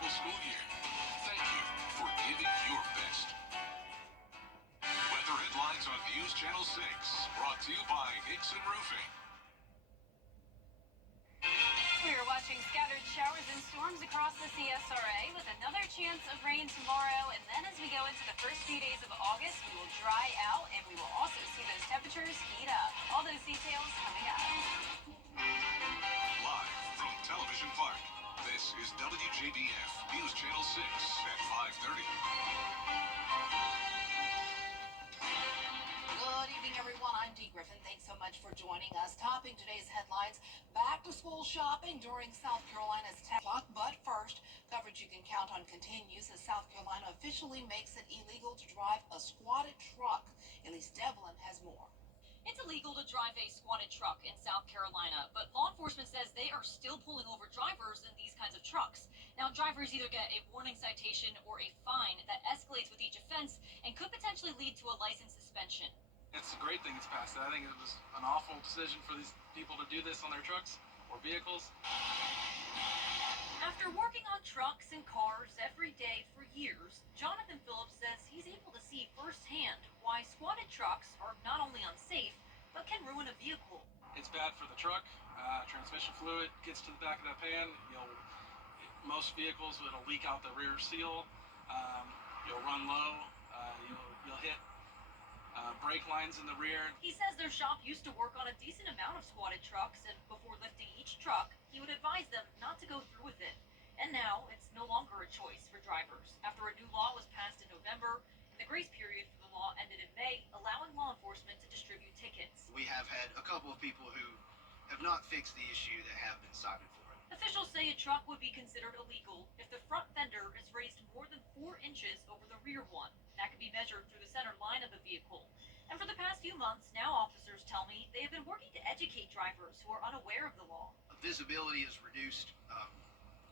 successful school year. Thank you for giving your best. Weather headlines on News Channel 6, brought to you by Hickson Roofing. We are watching scattered showers and storms across the CSRA with another chance of rain tomorrow. And then as we go into the first few days of August, we will dry out and we will also see those temperatures heat up. All those details coming up. Live from Television Park, this is WJBF News Channel 6 at 5:30. Good evening, everyone. I'm Dee Griffin. Thanks so much for joining us. Topping today's headlines, back to school shopping during South Carolina's 10 o'clock. But first, coverage you can count on continues as South Carolina officially makes it illegal to drive a squatted truck. At least Devlin has more. It's illegal to drive a squatted truck in South Carolina, but law enforcement says they are still pulling over drivers in these kinds of trucks. Now, drivers either get a warning citation or a fine that escalates with each offense and could potentially lead to a license suspension. It's a great thing it's passed. I think it was an awful decision for these people to do this on their trucks or vehicles. After working on trucks and cars every day for years, Jonathan Phillips says he's able to see firsthand why squatted trucks are not only unsafe, but can ruin a vehicle. It's bad for the truck. Transmission fluid gets to the back of that pan. Most vehicles, it'll leak out the rear seal. You'll run low. You'll hit brake lines in the rear. He says their shop used to work on a decent amount of squatted trucks, and before lifting each truck, he would advise them not to go through with it. And now it's no longer a choice for drivers after a new law was passed in November, and the grace period for the law ended in May, allowing law enforcement to distribute tickets. We have had a couple of people who have not fixed the issue that have been cited for it. Officials say a truck would be considered illegal if the front fender is raised more than 4 inches over the rear one. That can be measured through the center line of the vehicle. And for the past few months, now officers tell me they have been working to educate drivers who are unaware of the law. Visibility is reduced.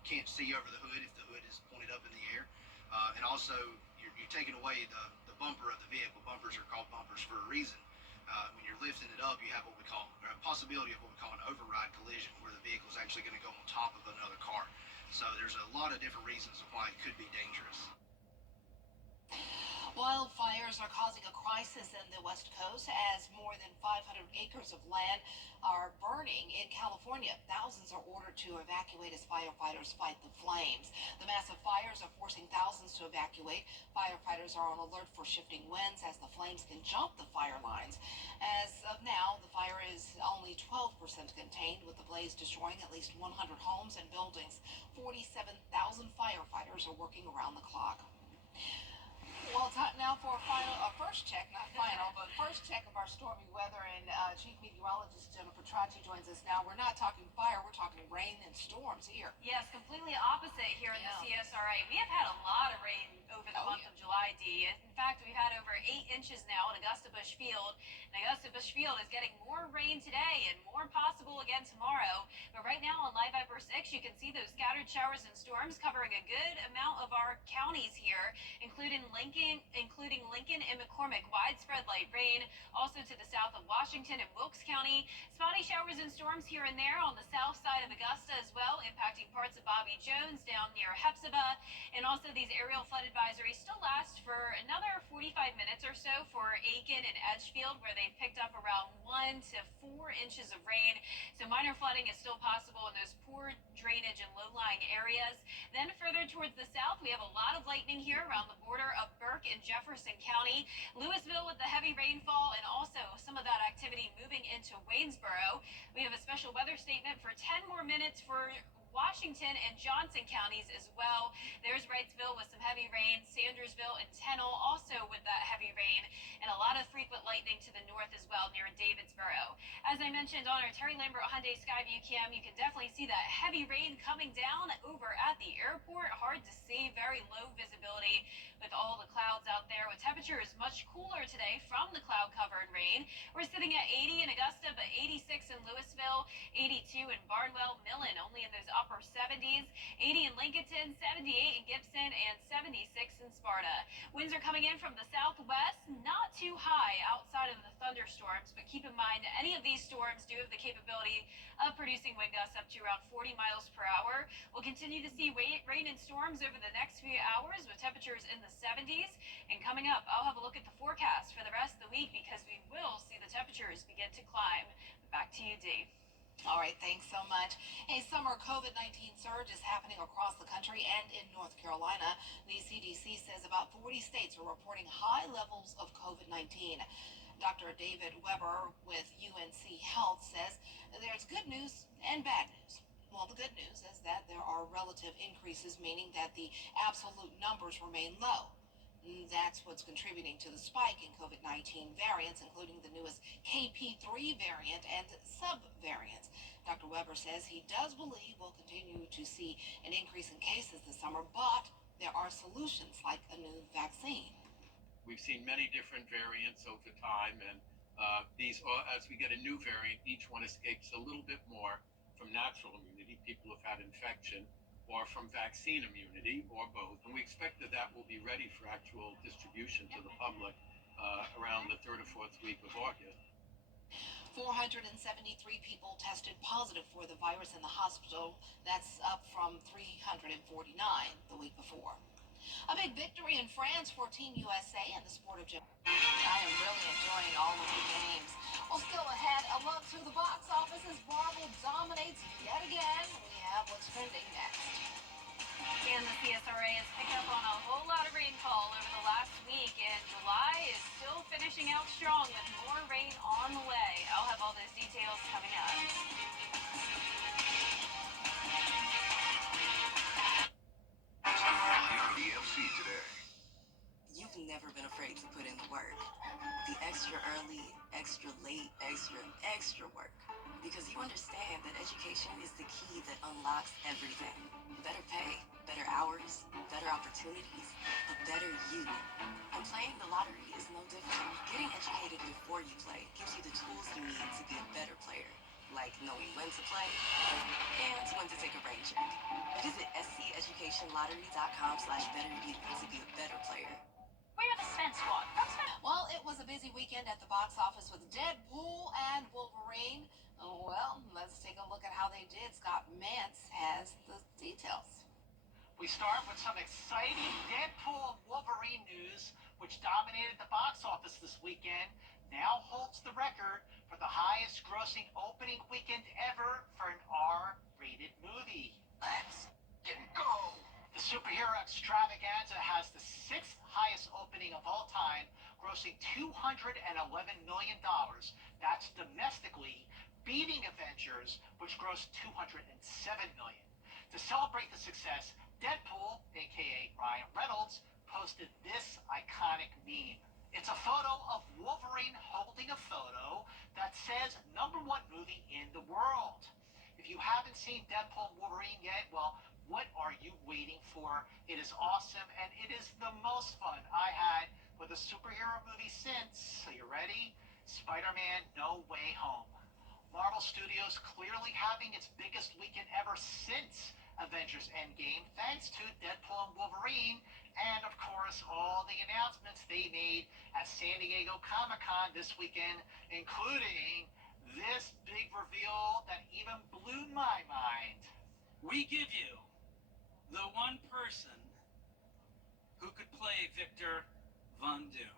Can't see over the hood if the hood is pointed up in the air. And also, you're taking away the bumper of the vehicle. Bumpers are called bumpers for a reason. When you're lifting it up, you have what we call a possibility of what we call an override collision, where the vehicle is actually going to go on top of another car. So there's a lot of different reasons why it could be dangerous. Wildfires are causing a crisis in the West Coast as more than 500 acres of land are burning in California. Thousands are ordered to evacuate as firefighters fight the flames. The massive fires are forcing thousands to evacuate. Firefighters are on alert for shifting winds as the flames can jump the fire lines. As of now, the fire is only 12% contained, with the blaze destroying at least 100 homes and buildings. 47,000 firefighters are working around the clock. Well, time now for a first check, not final, but first check of our stormy weather. And Chief Meteorologist Jennifer Tracci joins us now. We're not talking fire, we're talking rain and storms here. Yes, completely opposite here in the CSRA. We have had a lot of rain over the month of July, Dee. In fact, we've had over 8 inches now at Augusta Busch Field. And Augusta Busch Field is getting more rain today and more possible again tomorrow. But right now on Live Viper 6, you can see those scattered showers and storms covering a good amount of our counties here, including Lincoln and McCormick. Widespread light rain. Also to the south of Washington and Wilkes County. Spotty showers and storms here and there on the south side of Augusta as well, impacting parts of Bobby Jones down near Hepzibah. And also these aerial flood advisories still last for another 45 minutes or so for Aiken and Edgefield, where they picked up around 1 to 4 inches of rain. So minor flooding is still possible in those poor drainage and low-lying areas. Then further towards the south, we have a lot of lightning here around the border of Burke and Jefferson County. Louisville with the heavy rainfall and also some of that activity moving into Waynesboro. We have a special weather statement for 10 more minutes for Washington and Johnson counties as well. There's Wrightsville with some heavy rain, Sandersville and Tennell also with that heavy rain, and a lot of frequent lightning to the north as well near Davidsboro. As I mentioned on our Terry Lambert Hyundai Skyview cam, you can definitely see that heavy rain coming down over at the airport. Hard to see, very low visibility, but with all the clouds out there, with temperatures much cooler today from the cloud-covered rain. We're sitting at 80 in Augusta, but 86 in Louisville, 82 in Barnwell, Millen only in those upper 70s, 80 in Lincolnton, 78 in Gibson, and 76 in Sparta. Winds are coming in from the southwest, not too high outside of the thunderstorms, but keep in mind any of these storms do have the capability of producing wind gusts up to around 40 miles per hour. We'll continue to see rain and storms over the next few hours with temperatures in the 70s. And coming up, I'll have a look at the forecast for the rest of the week because we will see the temperatures begin to climb. Back to you, Dee. All right, thanks so much. A summer COVID-19 surge is happening across the country and in North Carolina. The CDC says about 40 states are reporting high levels of COVID-19. Dr. David Weber with UNC Health says there's good news and bad news. Well, the good news is that there are relative increases, meaning that the absolute numbers remain low. That's what's contributing to the spike in COVID-19 variants, including the newest KP3 variant and sub-variants. Dr. Weber says he does believe we'll continue to see an increase in cases this summer, but there are solutions like a new vaccine. We've seen many different variants over time, and these, as we get a new variant, each one escapes a little bit more from natural immunity, people who've had infection, or from vaccine immunity, or both. And we expect that that will be ready for actual distribution to the public around the 3rd or 4th week of August. 473 people tested positive for the virus in the hospital. That's up from 349 the week before. A big victory in France for Team USA in the sport of gymnastics. I am really enjoying all of the games. Well, still ahead, a look to the box office as Marvel dominates yet again. We have what's trending next. And the CSRA has picked up on a whole lot of rainfall over the last week, and July is still finishing out strong with more rain on the way. I'll have all those details coming up. EFC today. You've never been afraid to put in the work. The extra early, extra late, extra work. Because you understand that education is the key that unlocks everything. Better pay, better hours, better opportunities, a better you. And playing the lottery is no different. Getting educated before you play gives you the tools you need to be a better player. Like knowing when to play and when to take a rain check. Visit sceducationlottery.com/betteryou to be a better player. We're the Spence Squad. Well, it was a busy weekend at the box office with Deadpool and Wolverine. Well, let's take a look at how they did. Scott Mantz has the details. We start with some exciting Deadpool and Wolverine news, which dominated the box office this weekend, now holds the record for the highest grossing opening weekend ever for an R-rated movie. Let's get go. The superhero extravaganza has the 6th highest opening of all time, grossing $211 million. That's domestically, beating Avengers, which grossed $207 million. To celebrate the success, Deadpool, aka Ryan Reynolds, posted this iconic meme. It's a photo of Wolverine holding a photo that says #1 movie in the world. If you haven't seen Deadpool and Wolverine yet, well, what are you waiting for? It is awesome, and it is the most fun I had with a superhero movie since, so you ready? Spider-Man No Way Home. Marvel Studios clearly having its biggest weekend ever since Avengers Endgame, thanks to Deadpool and Wolverine, and of course all the announcements they made at San Diego Comic-Con this weekend, including this big reveal that even blew my mind. We give you the one person who could play Victor Von Doom.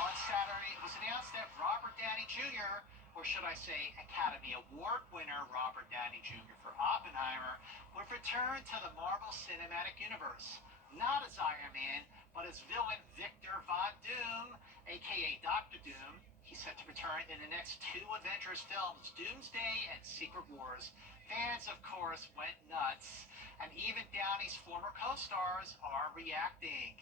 On Saturday, it was announced that Robert Downey Jr., or should I say Academy Award winner Robert Downey Jr. for Oppenheimer, would return to the Marvel Cinematic Universe. Not as Iron Man, but as villain Victor Von Doom, aka Dr. Doom. He's set to return in the next 2 Avengers films, Doomsday and Secret Wars. Fans, of course, went nuts, and even Downey's former co-stars are reacting.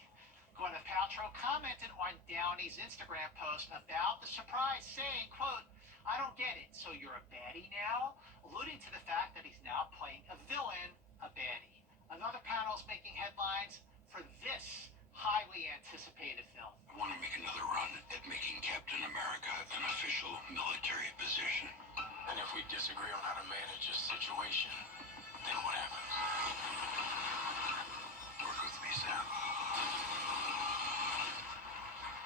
Gwyneth Paltrow commented on Downey's Instagram post about the surprise, saying, quote, "I don't get it. So you're a baddie now?" Alluding to the fact that he's now playing a villain, a baddie. Another panel is making headlines for this highly anticipated film. I want to make another run at making Captain America an official military position. And if we disagree on how to manage this situation, then what happens? Work with me, Sam.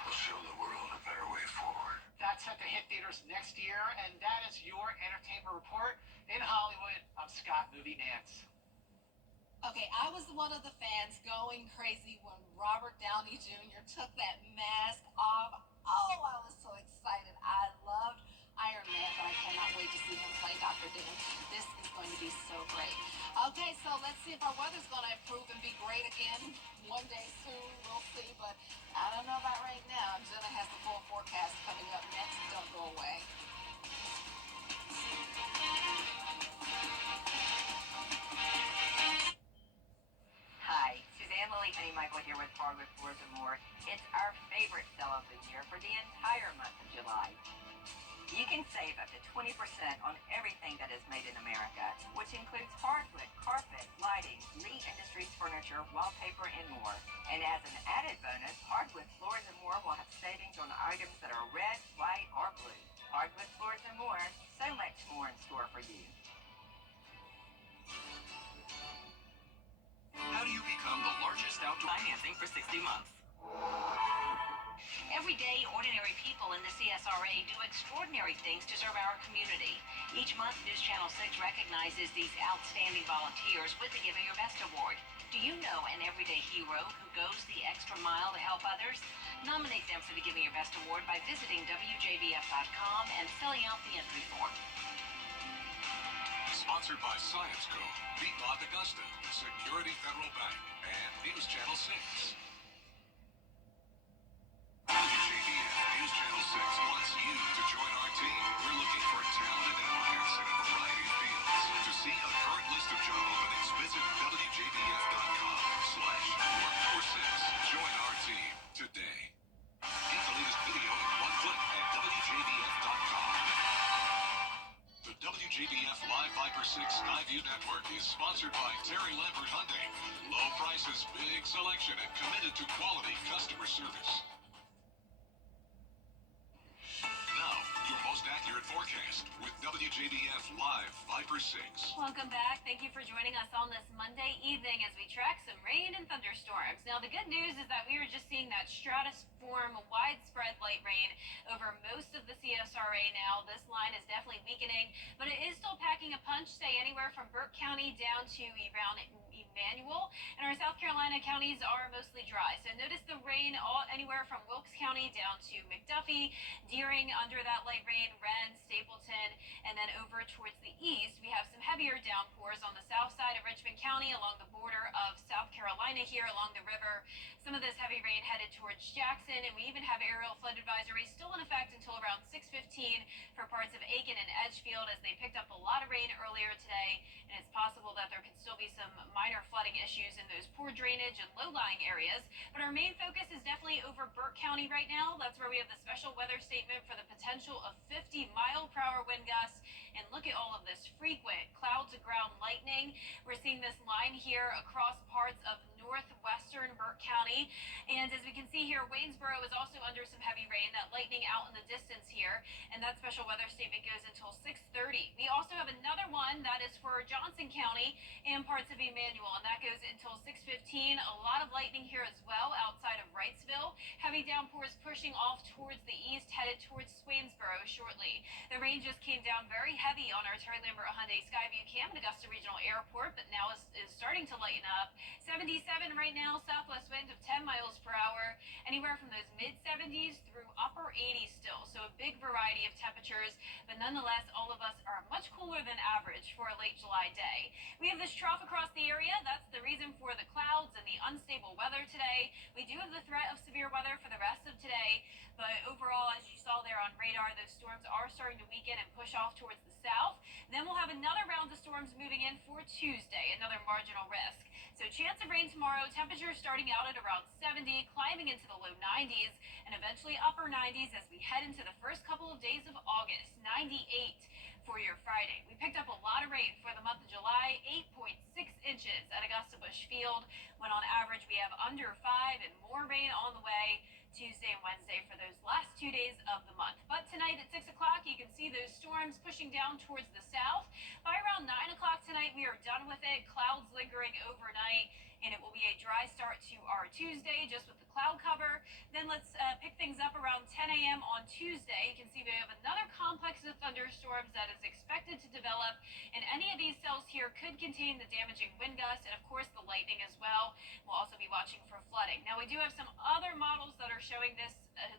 We'll show the world a better way forward. That's set to hit theaters next year, and that is your entertainment report. In Hollywood, I'm Scott Movie Nance. Okay, I was one of the fans going crazy when Robert Downey Jr. took that mask off. Oh, I was so excited. I loved Iron Man, but I cannot wait to see him play Dr. Doom. This is going to be so great. Okay, so let's see if our weather's going to improve and be great again one day soon. We'll see, but I don't know about right now. Jenna has the full forecast coming up next. Don't go away. Hi, Suzanne Lily Michael here with Hardwood Floors and More. It's our favorite sale of the year for the entire month of July. You can save up to 20% on everything that is made in America, which includes hardwood, carpet, lighting, Lee Industries furniture, wallpaper, and more. And as an added bonus, Hardwood Floors and More will have savings on items that are red, white, or blue. Hardwood Floors and More, so much more in store for you. How do you become the largest outdoor Financing for 60 months. Every day, ordinary people in the CSRA do extraordinary things to serve our community. Each month, News Channel 6 recognizes these outstanding volunteers with the Giving Your Best Award. Do you know an everyday hero who goes the extra mile to help others? Nominate them for the Giving Your Best Award by visiting WJBF.com and filling out the entry form. Sponsored by Science Co., Piedmont Augusta, Security Federal Bank, and News Channel 6. WJBF News Channel 6 wants you to join our team. We're looking for talented applicants in a variety of fields. To see a current list of job openings, visit WJBF.com/work-for-6. Join our team today. Get the latest video in one click at WJBF.com. The WJBF Live Viper 6 Skyview Network is sponsored by Terry Lambert Hyundai. Low prices, big selection, and committed to quality customer service. Now, your most accurate forecast with WJBF Live Viper 6. Welcome back. Thank you for joining us on this Monday evening as we track some rain and thunderstorms. Now, the good news is that we are just seeing that stratiform widespread light rain over most of the CSRA now. This line is definitely weakening, but it is still packing a punch, say anywhere from Burke County down to around Emmanuel, and our South Carolina counties are mostly dry. So notice the rain anywhere from Wilkes County down to McDuffie, Deering under that light rain, Wren, Stapleton, and then over towards the east, we have some heavier downpours on the south side of Richmond County along the border of South Carolina here along the river. Some of this heavy rain headed towards Jackson, and we even have aerial flood advisories still in effect until around 6:15 for parts of Aiken and Edgefield as they picked up a lot of rain earlier today, and it's possible that there could still be some minor flooding issues in those poor drainage and low-lying areas. But our main focus is definitely over Burke County right now. That's where we have the special weather statement for the potential of 50-mile-per-hour wind gusts. And look at all of this frequent cloud-to-ground lightning. We're seeing this line here across parts of northwestern Burke County. And as we can see here, Waynesboro is also under some heavy rain, that lightning out in the distance here. And that special weather statement goes until 6:30. We also have another one that is for Johnson County and parts of Emmanuel, and that goes until 6:15. A lot of lightning here as well outside of Wrightsville. Heavy downpours pushing off towards the east, headed towards Swainsboro shortly. The rain just came down very heavy on our Terry Lambert Hyundai Skyview Cam at Augusta Regional Airport, but now is starting to lighten up. 77 right now, southwest winds of 10 miles per hour, anywhere from those mid-70s through upper 80s still. So a big variety of temperatures, but nonetheless, all of us are much cooler than average for a late July day. We have this trough across the area. That's the reason for the clouds and the unstable weather today. We do have the threat of severe weather for the rest of today, But overall, as you saw there on radar, those storms are starting to weaken and push off towards the south. Then we'll have another round of storms moving in for Tuesday, another marginal risk. So chance of rain tomorrow, temperatures starting out at around 70, climbing into the low 90s, and eventually upper 90s as we head into the first couple of days of August. 98 for your Friday. We picked up a lot of rain for the month of July, 8.6 inches at Augusta Busch Field, when on average we have under 5 and more rain on the way Tuesday and Wednesday for those last 2 days of the month. But tonight at 6 o'clock, you can see those storms pushing down towards the south. By around 9 o'clock tonight, we are done with it. Clouds lingering overnight, and it will be a dry start to our Tuesday, just with the cloud cover. Then let's pick things up around 10 a.m. on Tuesday. You can see we have another complex of thunderstorms that is expected to develop, and any of these cells here could contain the damaging wind gusts and, of course, the lightning as well. We'll also be watching for flooding. Now, we do have some other models that are showing this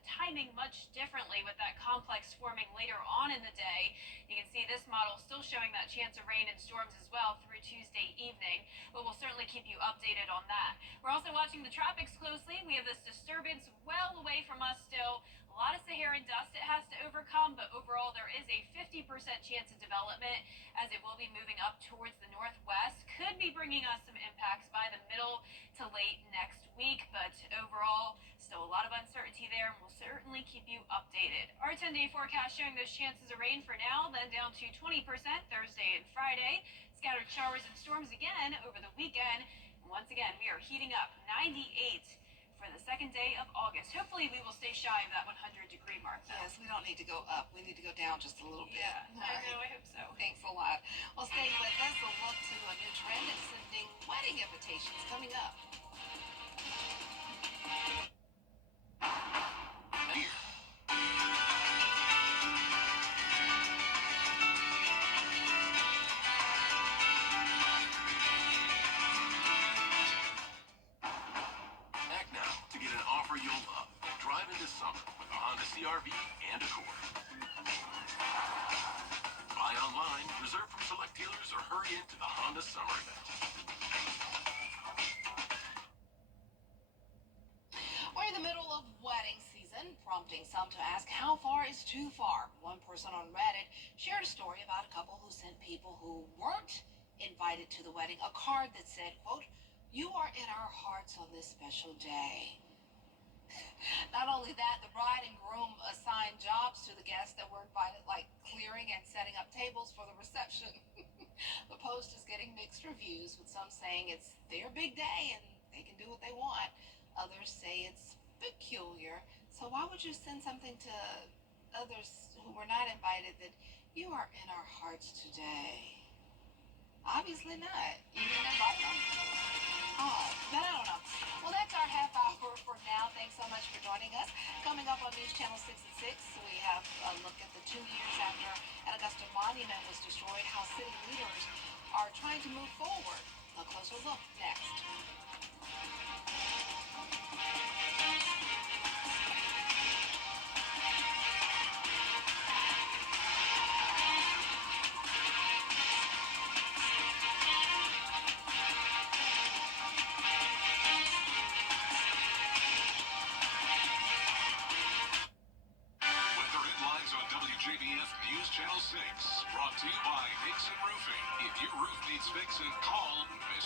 timing much differently, with that complex forming later on in the day. You can see this model still showing that chance of rain and storms as well through Tuesday evening, but we'll certainly keep you updated on that. We're also watching the tropics closely. We have this disturbance well away from us still. A lot of Saharan dust it has to overcome, but overall there is a 50% chance of development as it will be moving up towards the northwest. Could be bringing us some impacts by the middle to late next week, but overall still a lot of uncertainty there, and we'll certainly keep you updated. Our 10-day forecast showing those chances of rain for now, then down to 20% Thursday and Friday. Scattered showers and storms again over the weekend. And once again, we are heating up. 98 for the second day of August. Hopefully we will stay shy of that 100-degree mark, though. Yes, we don't need to go up. We need to go down just a little bit. Yeah, All I right. know. I hope so. Thanks a lot. Well, stay with us. We'll look to a new trend in sending wedding invitations coming up. Act now to get an offer you'll love. Drive in this summer with a Honda CR-V and Accord. Buy online, reserve from select dealers, or hurry into the Honda Summer Event. We're in the middle of wedding season, prompting some to ask how far is too far. One person on Reddit shared a story about a couple who sent people who weren't invited to the wedding a card that said, quote, "You are in our hearts on this special day." Not only that, the bride and groom assigned jobs to the guests that were invited, like clearing and setting up tables for the reception. The post is getting mixed reviews, with some saying it's their big day and they can do what they want. Others say it's peculiar. So why would you send something to others who were not invited that you are in our hearts today? Obviously not. You didn't invite them. Oh, but I don't know. Well, that's our half hour for now. Thanks so much for joining us. Coming up on News Channel 6 at 6, we have a look at the 2 years after an Augusta monument was destroyed, how city leaders are trying to move forward. A closer look next. Weather headlines on WJBF News Channel 6. Brought to you by Nixon Roofing. If your roof needs fixing, call Mr.